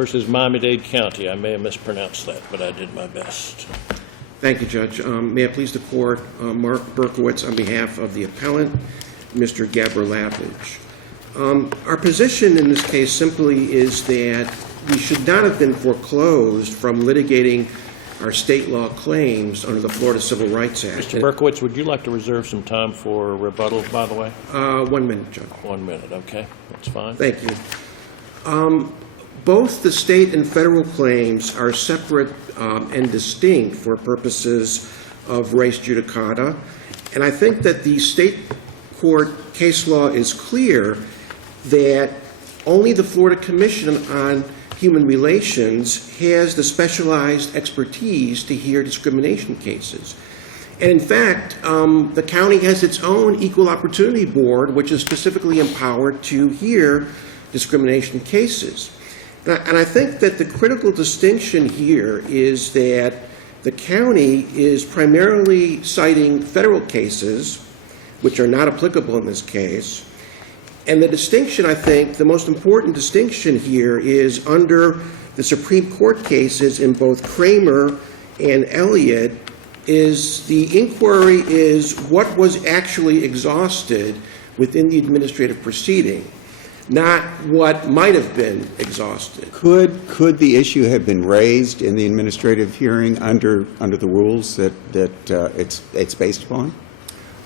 versus Miami-Dade County. I may have mispronounced that, but I did my best. Thank you, Judge. May it please the Court, Mark Berkowitz on behalf of the appellant, Mr. Gaberlavage. Our position in this case simply is that we should not have been foreclosed from litigating our state law claims under the Florida Civil Rights Act. Mr. Berkowitz, would you like to reserve some time for rebuttal, by the way? 1 minute, Judge. 1 minute, okay. That's fine. Thank you. Both the state and federal claims are separate and distinct for purposes of res judicata, and I think that the state court case law is clear that only the Florida Commission on Human Relations has the specialized expertise to hear discrimination cases. And in fact, the county has its own Equal Opportunity Board, which is specifically empowered to hear discrimination cases. And I think that the critical distinction here is that the county is primarily citing federal cases, which are not applicable in this case. And the distinction, I think, the most important distinction here is under the Supreme Court cases in both Kramer and Elliott, is the inquiry is what was actually exhausted within the administrative proceeding, not what might have been exhausted. Could the issue have been raised in the administrative hearing under the rules that it's based upon?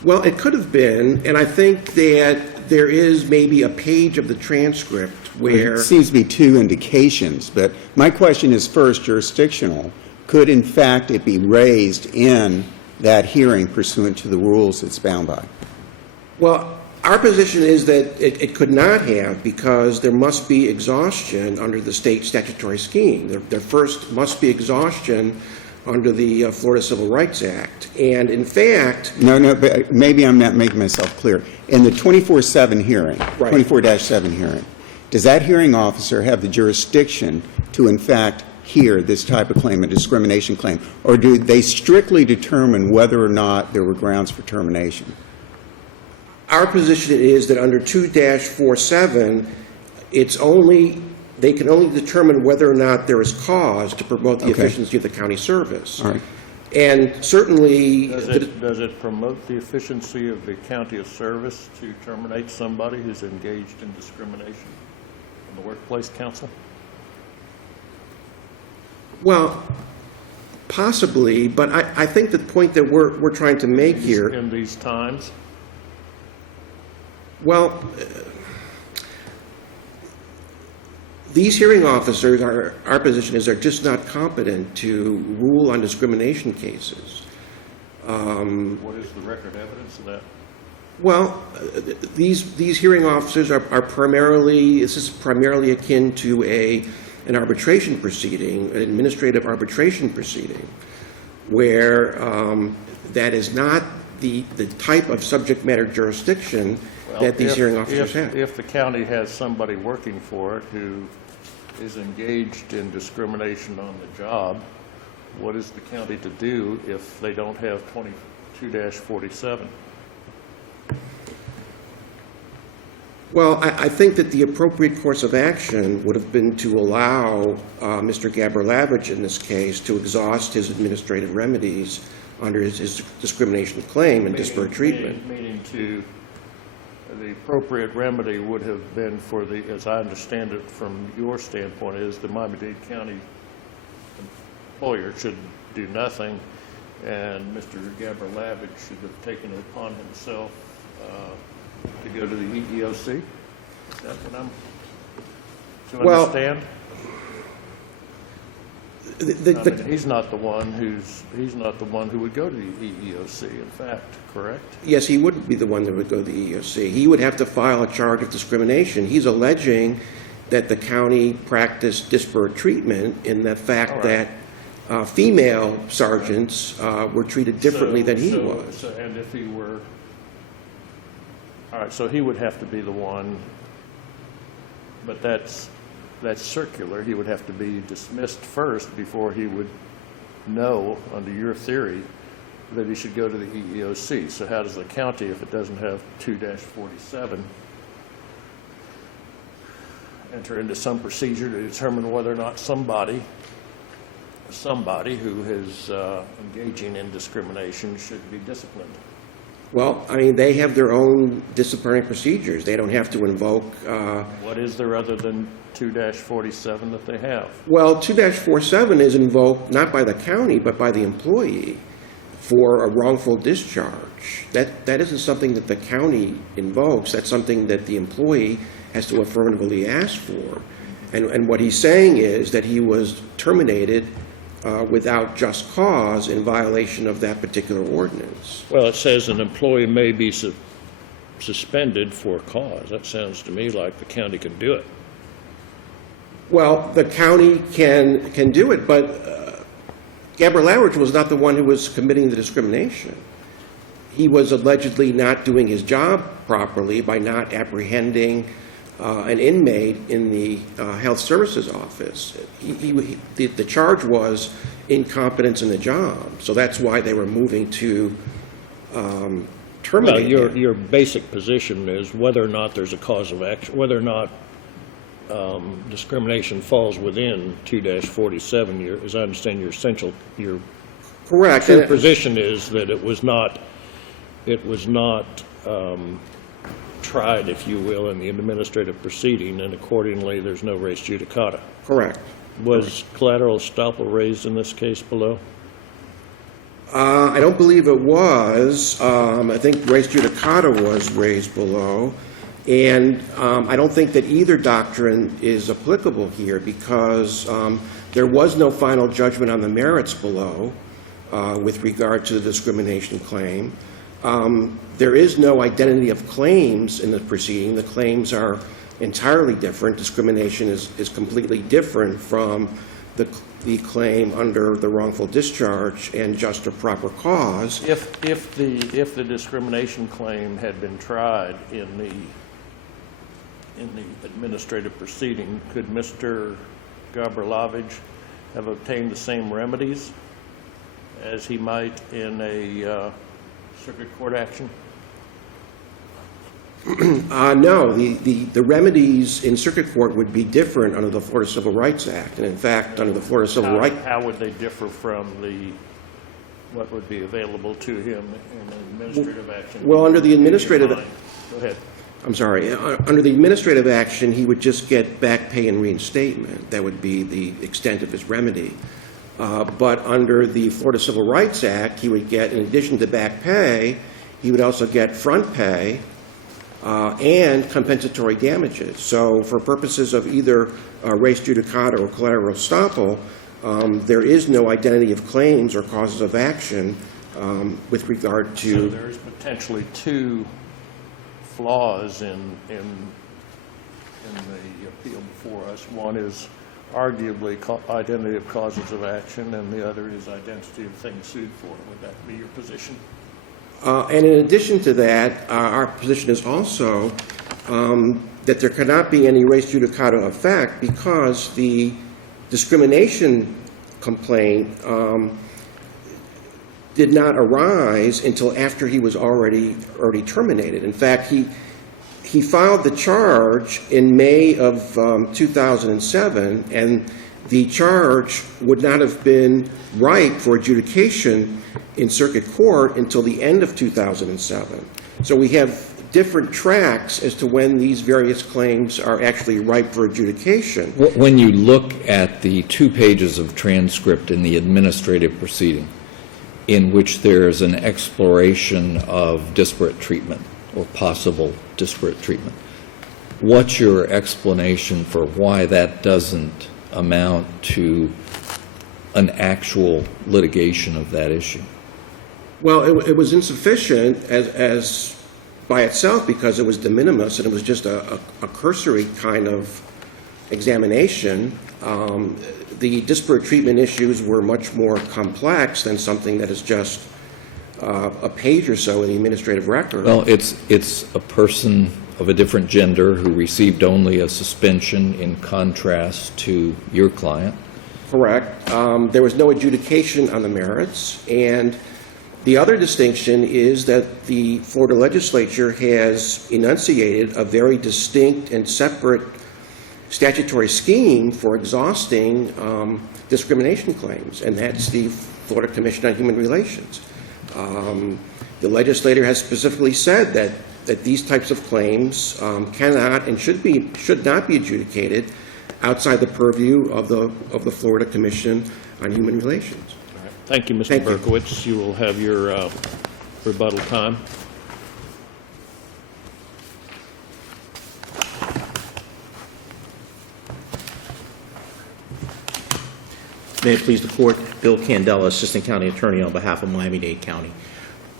Well, it could have been, and I think that there is maybe a page of the transcript where... It seems to be two indications, but my question is first jurisdictional. Could, in fact, it be raised in that hearing pursuant to the rules it's bound by? Well, our position is that it could not have, because there must be exhaustion under the state statutory scheme. There first must be exhaustion under the Florida Civil Rights Act. And in fact... No, but maybe I'm not making myself clear. In the 24/7 hearing, right. 24-7 hearing, does that hearing officer have the jurisdiction to, in fact, hear this type of claim, a discrimination claim, or do they strictly determine whether or not there were grounds for termination? Our position is that under 2-47, they can only determine whether or not there is cause to promote the efficiency of the county service. All right. And certainly... Does it promote the efficiency of the county of service to terminate somebody who's engaged in discrimination in the workplace council? Well, possibly, but I think the point that we're trying to make here... In these times? Well, these hearing officers, our position is, are just not competent to rule on discrimination cases. What is the record evidence of that? Well, these hearing officers are primarily, this is primarily akin to an arbitration proceeding, an administrative arbitration proceeding, where that is not the type of subject matter jurisdiction that these hearing officers have. If the county has somebody working for it who is engaged in discrimination on the job, what is the county to do if they don't have 22-47? Well, I think that the appropriate course of action would have been to allow Mr. Gaberlavage in this case to exhaust his administrative remedies under his discrimination claim and disparate treatment. Meaning the appropriate remedy would have been for the, as I understand it from your standpoint, is the Miami-Dade County employer should do nothing, and Mr. Gaberlavage should have taken it upon himself to go to the EEOC? Is that what I'm to understand? I mean, he's not the one who would go to the EEOC, in fact, correct? Yes, he wouldn't be the one that would go to the EEOC. He would have to file a charge of discrimination. He's alleging that the county practiced disparate treatment in the fact that female sergeants were treated differently than he was. And if he were, all right, so he would have to be the one, but that's circular. He would have to be dismissed first before he would know, under your theory, that he should go to the EEOC. So how does the county, if it doesn't have 2-47, enter into some procedure to determine whether or not somebody who is engaging in discrimination should be disciplined. Well, I mean, they have their own disciplinary procedures. They don't have to invoke. What is there other than 2-47 that they have? Well, 2-47 is invoked not by the county, but by the employee for a wrongful discharge. That isn't something that the county invokes. That's something that the employee has to affirmatively ask for. And what he's saying is that he was terminated without just cause in violation of that particular ordinance. Well, it says an employee may be suspended for cause. That sounds to me like the county can do it. Well, the county can do it, but Gaberlavage was not the one who was committing the discrimination. He was allegedly not doing his job properly by not apprehending an inmate in the health services office. The charge was incompetence in the job, so that's why they were moving to terminate him. Your basic position is whether or not there's a cause of action, whether or not discrimination falls within 2-47. As I understand, your Correct. true position is that it was not tried, if you will, in the administrative proceeding, and accordingly, there's no res judicata. Correct. Was collateral estoppel raised in this case below? I don't believe it was. I think res judicata was raised below. And I don't think that either doctrine is applicable here because there was no final judgment on the merits below with regard to the discrimination claim. There is no identity of claims in the proceeding. The claims are entirely different. Discrimination is completely different from the claim under the wrongful discharge and just or proper cause. If the discrimination claim had been tried in the administrative proceeding, could Mr. Gaberlavage have obtained the same remedies as he might in a circuit court action? No, the remedies in circuit court would be different under the Florida Civil Rights Act. And in fact, under the Florida Civil Rights Act... How would they differ from what would be available to him in an administrative action? Well, under the administrative... Go ahead. I'm sorry. Under the administrative action, he would just get back pay and reinstatement. That would be the extent of his remedy. But under the Florida Civil Rights Act, he would get, in addition to back pay, he would also get front pay and compensatory damages. So for purposes of either res judicata or collateral estoppel, there is no identity of claims or causes of action with regard to... So there's potentially two flaws in the appeal before us. One is arguably identity of causes of action, and the other is identity of things sued for. Would that be your position? And in addition to that, our position is also that there cannot be any res judicata effect because the discrimination complaint did not arise until after he was already terminated. In fact, he filed the charge in May of 2007, and the charge would not have been ripe for adjudication in circuit court until the end of 2007. So we have different tracks as to when these various claims are actually ripe for adjudication. When you look at the 2 pages of transcript in the administrative proceeding, in which there's an exploration of disparate treatment or possible disparate treatment, what's your explanation for why that doesn't amount to an actual litigation of that issue? Well, it was insufficient as by itself because it was de minimis and it was just a cursory kind of examination. The disparate treatment issues were much more complex than something that is just a page or so in the administrative record. Well, it's a person of a different gender who received only a suspension in contrast to your client. Correct. There was no adjudication on the merits, and the other distinction is that the Florida legislature has enunciated a very distinct and separate statutory scheme for exhausting discrimination claims, and that's the Florida Commission on Human Relations. The legislator has specifically said that these types of claims cannot and should not be adjudicated outside the purview of the Florida Commission on Human Relations. All right. Thank you, Mr. Thank you. Berkowitz. You will have your rebuttal time. May it please the Court, Bill Candela, Assistant County Attorney on behalf of Miami-Dade County.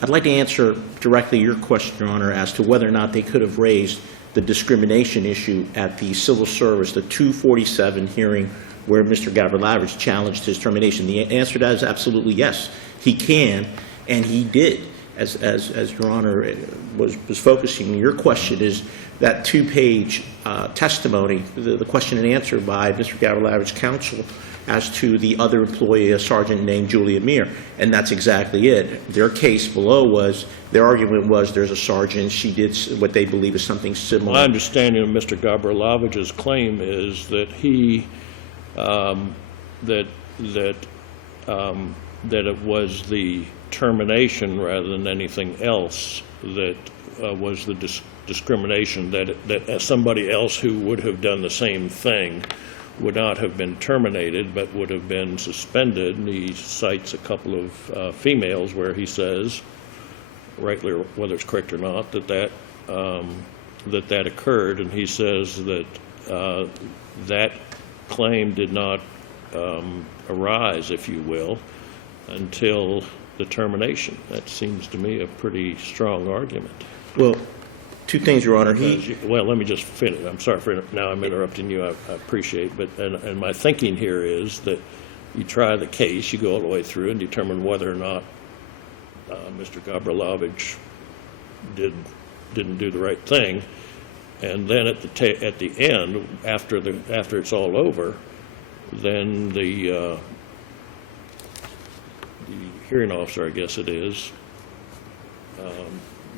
I'd like to answer directly your question, Your Honor, as to whether or not they could have raised the discrimination issue at the civil service, the 247 hearing where Mr. Gaberlavage challenged his termination. The answer to that is absolutely yes. He can, and he did. As Your Honor was focusing, your question is that two-page testimony, the question and answer by Mr. Gaberlavage's counsel as to the other employee, a sergeant named Julia Meir, and that's exactly it. Their case below was, their argument was there's a sergeant, she did what they believe is something similar. My understanding of Mr. Gaberlavage's claim is that he, that it was the termination rather than anything else that was the discrimination, that somebody else who would have done the same thing would not have been terminated but would have been suspended. And he cites a couple of females where he says, rightly or whether it's correct or not, that occurred, and he says that that claim did not arise, if you will, until the termination. That seems to me a pretty strong argument. Well, two things, Your Honor. Well, let me just finish. I'm sorry for now I'm interrupting you. I appreciate, but and my thinking here is that you try the case, you go all the way through and determine whether or not Mr. Gaberlavage didn't do the right thing, and then at the end, after it's all over, then the hearing officer, I guess it is,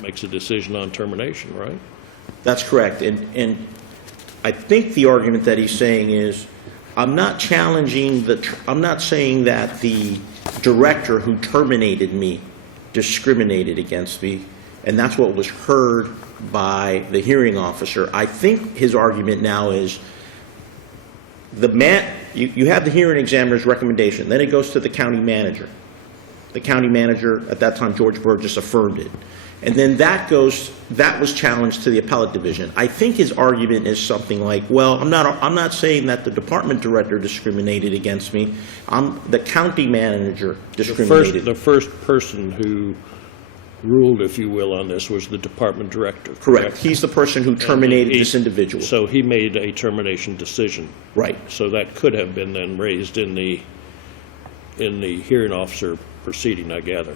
makes a decision on termination, right? That's correct. And I think the argument that he's saying is, I'm not saying that the director who terminated me discriminated against me, and that's what was heard by the hearing officer. I think his argument now is, you have the hearing examiner's recommendation, then it goes to the county manager. The county manager, at that time, George Burgess, affirmed it. And then that was challenged to the appellate division. I think his argument is something like, well, I'm not saying that the department director discriminated against me. The county manager discriminated. The first person who ruled, if you will, on this was the department director. Correct. He's the person who terminated this individual. So he made a termination decision. Right. So that could have been then raised in the hearing officer proceeding, I gather.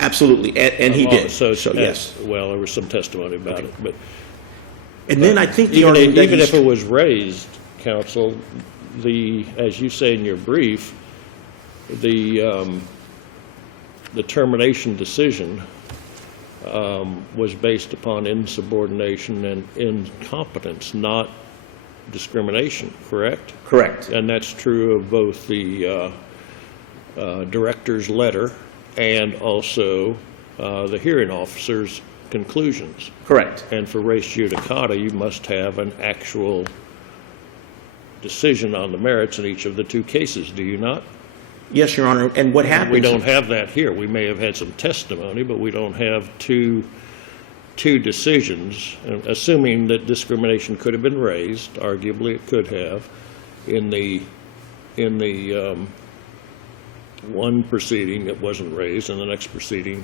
Absolutely, and he did. So yes. Well, there was some testimony about it, but. And then I think the Even argument that if it was raised, counsel, as you say in your brief, the termination decision was based upon insubordination and incompetence, not discrimination, correct? Correct. And that's true of both the director's letter and also the hearing officer's conclusions. Correct. And for res judicata, you must have an actual decision on the merits in each of the two cases, do you not? Yes, Your Honor. And what happens? We don't have that here. We may have had some testimony, but we don't have two decisions. Assuming that discrimination could have been raised, arguably it could have, in the one proceeding it wasn't raised, and the next proceeding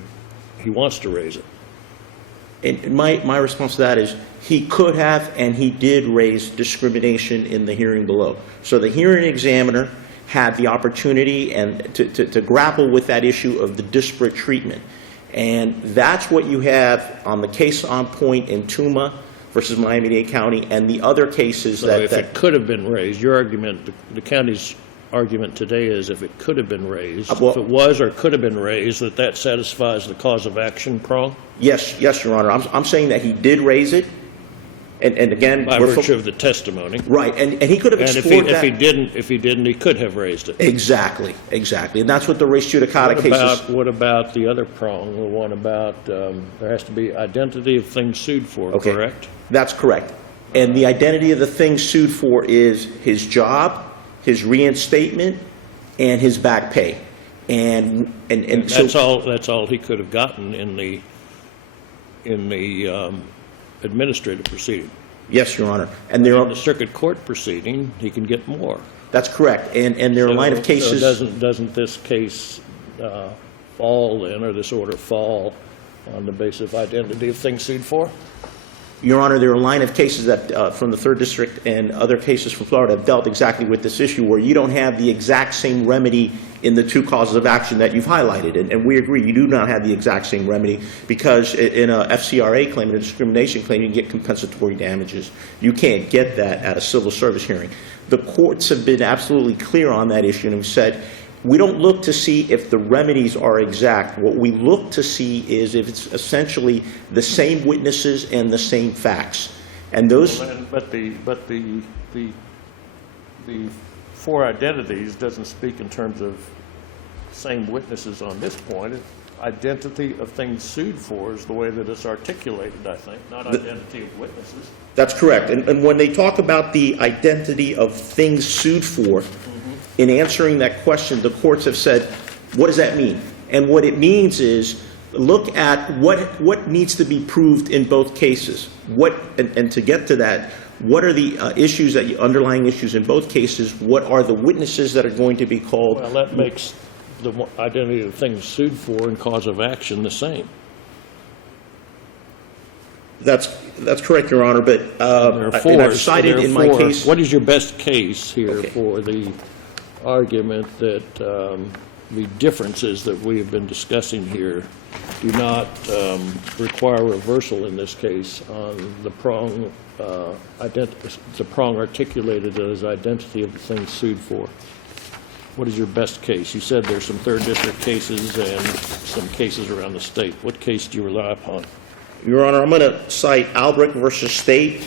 he wants to raise it. And my response to that is, he could have and he did raise discrimination in the hearing below. So the hearing examiner had the opportunity and to grapple with that issue of the disparate treatment. And that's what you have on the case on point in Tuma versus Miami-Dade County and the other cases So if it could have been raised, your argument, the county's argument today is if it could have been raised, if it was or could have been raised, that satisfies the cause of action prong? Yes, Your Honor. I'm saying that he did raise it, And again, by we're virtue of the testimony. right, and he could have And explored that. if he didn't, he could have raised it. Exactly, and that's what the res judicata cases. What about the other prong, the one about, there has to be identity of things sued for, Okay. correct? That's correct. And the identity of the thing sued for is his job, his reinstatement, and his back pay. And so, That's all he could have gotten in the administrative proceeding. yes, Your Honor. And there In are, the circuit court proceeding, he can get more. that's correct. And there are a line of cases. So doesn't this case fall then, or this order fall on the basis of identity of things sued for? Your Honor, there are a line of cases that, from the Third District and other cases from Florida have dealt exactly with this issue, where you don't have the exact same remedy in the two causes of action that you've highlighted. And we agree, you do not have the exact same remedy, because in a FCRA claim, in a discrimination claim, you can get compensatory damages. You can't get that at a civil service hearing. The courts have been absolutely clear on that issue and have said, we don't look to see if the remedies are exact. What we look to see is if it's essentially the same witnesses and the same facts. And those, But the four identities doesn't speak in terms of same witnesses on this point. Identity of things sued for is the way that it's articulated, I think, not identity of witnesses. that's correct. And when they talk about the identity of things sued for, in answering that question, the courts have said, what does that mean? And what it means is, look at what needs to be proved in both cases. And to get to that, what are the underlying issues in both cases? What are the witnesses that are going to be called? Well, that makes the identity of things sued for and cause of action the same. That's correct, Your Honor, but and I've cited in my case. What is your best case here Okay. for the argument that the differences that we have been discussing here do not require reversal in this case on the prong articulated as identity of the things sued for? What is your best case? You said there's some third district cases and some cases around the state. What case do you rely upon? Your Honor, I'm going to cite Albrecht versus State,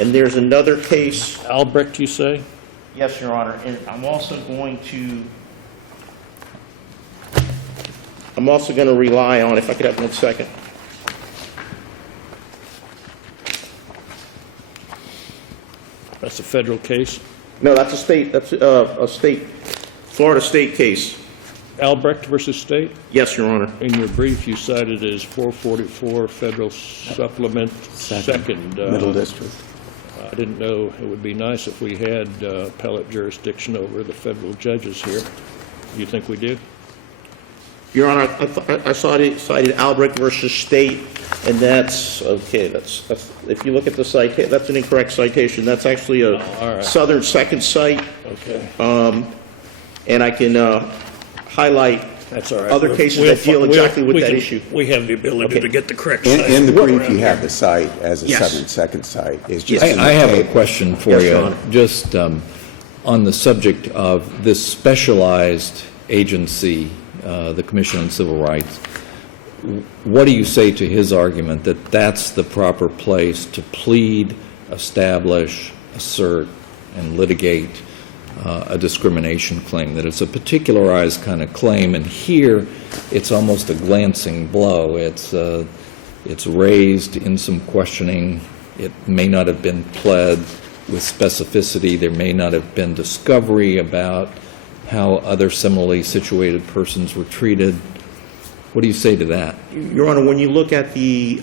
and there's another case. Albrecht, you say? Yes, Your Honor, and I'm also going to rely on, if I could have 1 second. That's a federal case. No, that's a state, Florida state case. Albrecht versus state? Yes, Your Honor. In your brief, you cited as 444 Federal Supplement Second. Middle District. I didn't know, it would be nice if we had appellate jurisdiction over the federal judges here. Do you think we do? Your Honor, I cited Albrecht versus State, and that's, okay, that's, if you look at the citation, that's an incorrect citation. That's actually a all right. Southern Second cite, Okay. and I can highlight That's all right. other cases that deal exactly with that issue. We have the ability Okay. to get the correct In site. the brief, you have the site as a Yes. Southern Second site. It's just in the I have a table. question for Yes, Your you, Honor. just on the subject of this specialized agency, the Commission on Civil Rights. What do you say to his argument that that's the proper place to plead, establish, assert, and litigate a discrimination claim, that it's a particularized kind of claim, and here it's almost a glancing blow. It's raised in some questioning. It may not have been pled with specificity. There may not have been discovery about how other similarly situated persons were treated. What do you say to that? Your Honor, when you look at the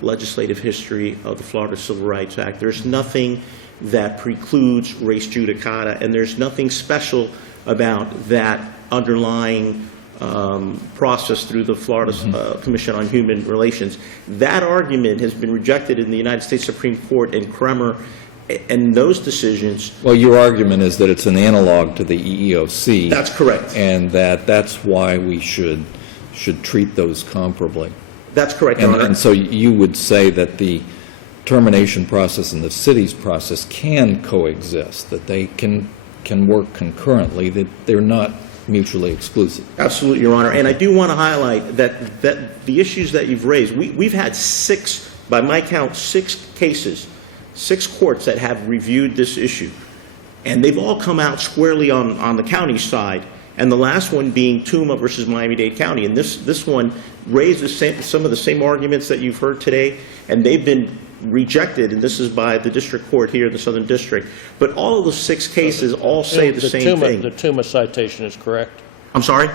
legislative history of the Florida Civil Rights Act, there's nothing that precludes res judicata, and there's nothing special about that underlying process through the Florida Commission on Human Relations. That argument has been rejected in the United States Supreme Court in Kremer, and those decisions. Well, your argument is that it's an analog to the EEOC. That's correct. And that's why we should treat those comparably. That's correct, Your Honor. And so you would say that the termination process and the city's process can coexist, that they can work concurrently, that they're not mutually exclusive. Absolutely, Your Honor. And I do want to highlight that the issues that you've raised, we've had 6 by my count, 6 cases, 6 courts that have reviewed this issue. And they've all come out squarely on the county side, and the last one being Tuma versus Miami-Dade County. And this one raised some of the same arguments that you've heard today, and they've been rejected, and this is by the district court here, the Southern District. But all of the 6 cases all say the same thing. The Tuma citation is correct? I'm sorry?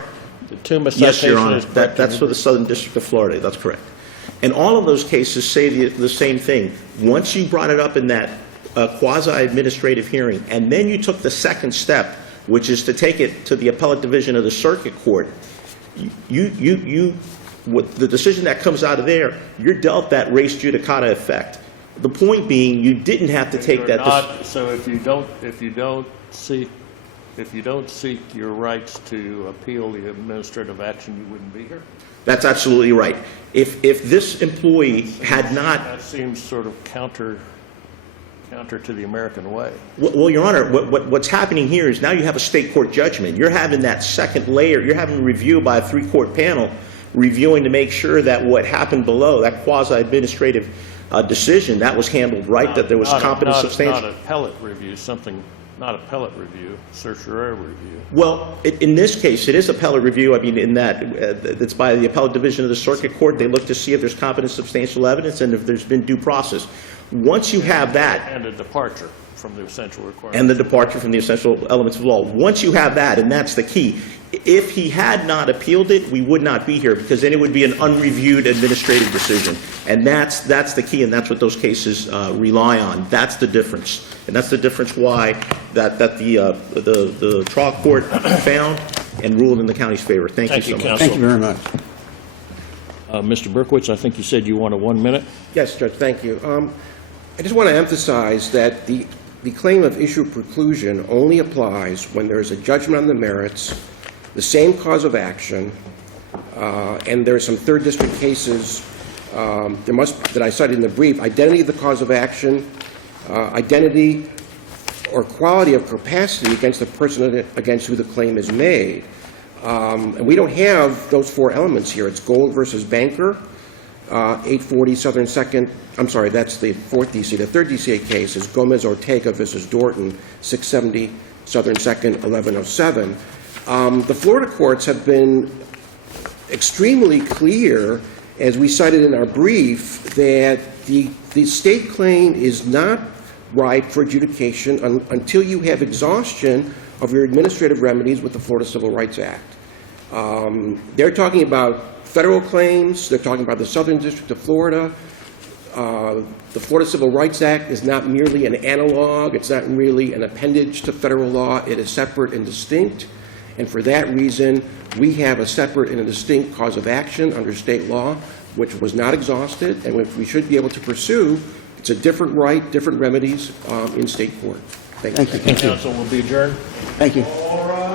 The Tuma Yes, Your citation Honor. is correct? That's for the Southern District of Florida. That's correct. And all of those cases say the same thing. Once you brought it up in that quasi-administrative hearing, and then you took the second step, which is to take it to the appellate division of the circuit court, with the decision that comes out of there, you're dealt that res judicata effect. The point being, you didn't have to take that. So if you don't seek your rights to appeal the administrative action, you wouldn't be here? That's absolutely right. If this employee had not. That seems sort of counter to the American way. Well, Your Honor, what's happening here is now you have a state court judgment. You're having that second layer. You're having a review by a 3-court panel, reviewing to make sure that what happened below, that quasi-administrative decision, that was handled right, that there was competent substantial. Not appellate review, not appellate review, certiorari review. Well, in this case, it is appellate review. I mean, in that, it's by the appellate division of the circuit court. They look to see if there's competent substantial evidence and if there's been due process. Once you have that. And a departure from the essential requirements. And the departure from the essential elements of law. Once you have that, and that's the key, if he had not appealed it, we would not be here, because then it would be an unreviewed administrative decision. And that's the key, and that's what those cases rely on. That's the difference. And that's the difference why that the trial court found and ruled in the county's favor. Thank you so much. Counsel. Thank you very much. Mr. Berkowitz, I think you said you wanted 1 minute? Yes, Judge, thank you. I just want to emphasize that the claim of issue preclusion only applies when there is a judgment on the merits, the same cause of action, and there are some third district cases that I cited in the brief, identity of the cause of action, identity or quality of capacity against the person against who the claim is made. And we don't have those 4 elements here. It's Gold versus Banker, 840 Southern 2nd, I'm sorry, that's the 4th DC. The 3rd DCA case is Gomez-Ortega versus Dorton, 670 Southern 2nd, 1107. The Florida courts have been extremely clear, as we cited in our brief, that the state claim is not ripe for adjudication until you have exhaustion of your administrative remedies with the Florida Civil Rights Act. They're talking about federal claims. They're talking about the Southern District of Florida. The Florida Civil Rights Act is not merely an analog. It's not really an appendage to federal law. It is separate and distinct. And for that reason, we have a separate and a distinct cause of action under state law, which was not exhausted and which we should be able to pursue. It's a different right, different remedies in state court. Thank you. Thank you. Counsel will be adjourned. Thank you. All right.